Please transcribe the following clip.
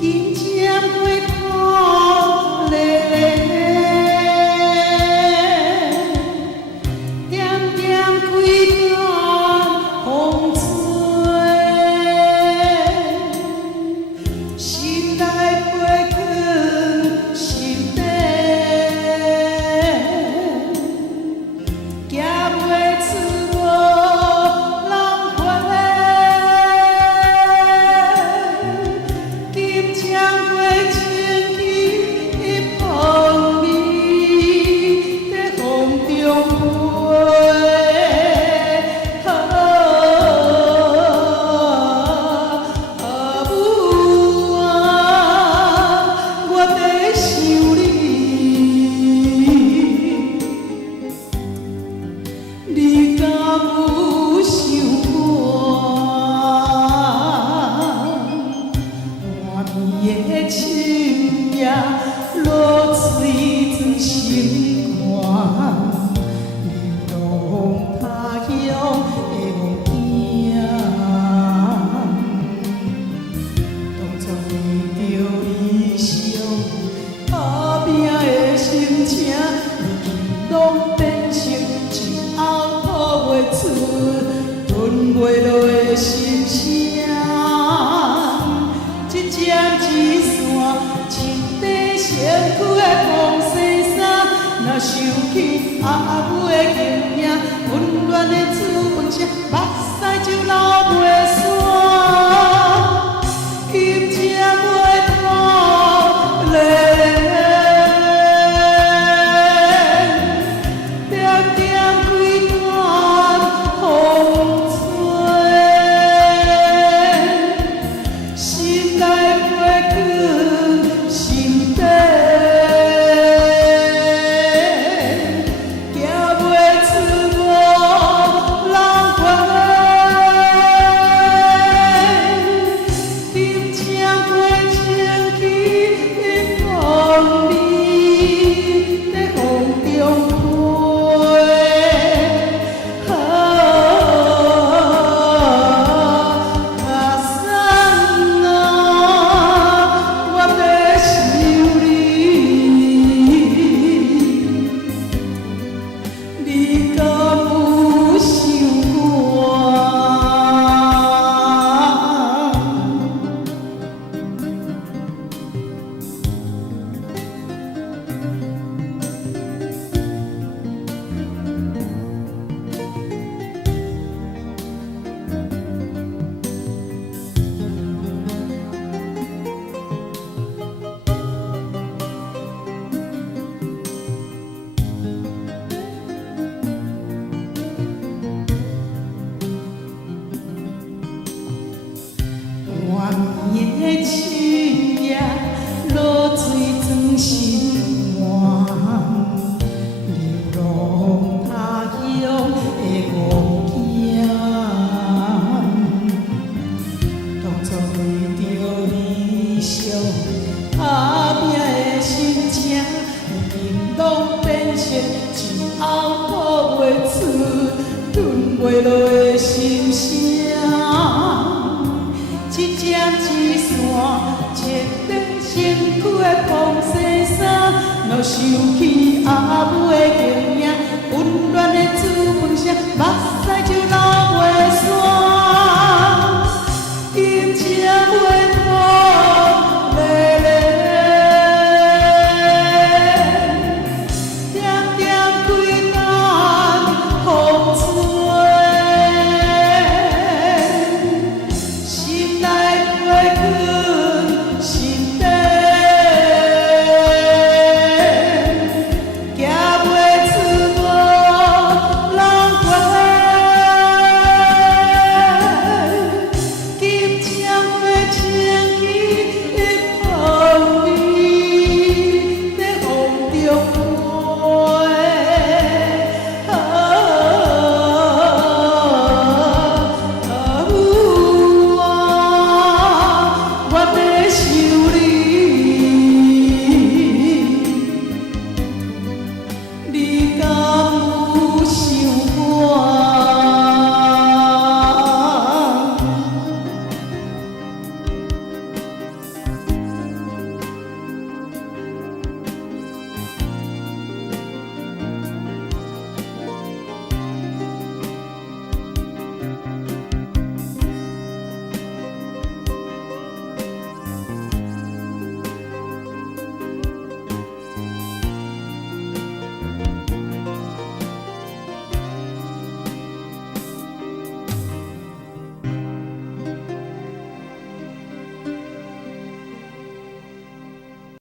金针过土咧咧，点点几段风吹，心内飞去心底，行袂出无人回。金针过清气风味，在风中飞。母啊，我在想你敢有想我？换面的深夜，落水装心肝，流浪他乡的梦境。当作为着理想，打拼的心情，如今拢变成一后吐袂出、吞袂落的心声。一针一线，情在身躯的风西衫，若想起阿母的形影，温暖的煮饭声，目屎就流袂煞。金针过土咧咧，点点几段风吹，心内飞去心底，行袂出无人回。金针过清气风味，在风中飞。阿桑啊，我在想你敢有想我？换面的深夜，落水装心肝，流浪他乡的梦境。当作为着理想，打拼的心情，如今拢变成一后吐袂出、吞袂落的心声。一针一线，切在身躯的风西衫，若想起阿母的形影，温暖的煮饭声，目屎就流袂煞。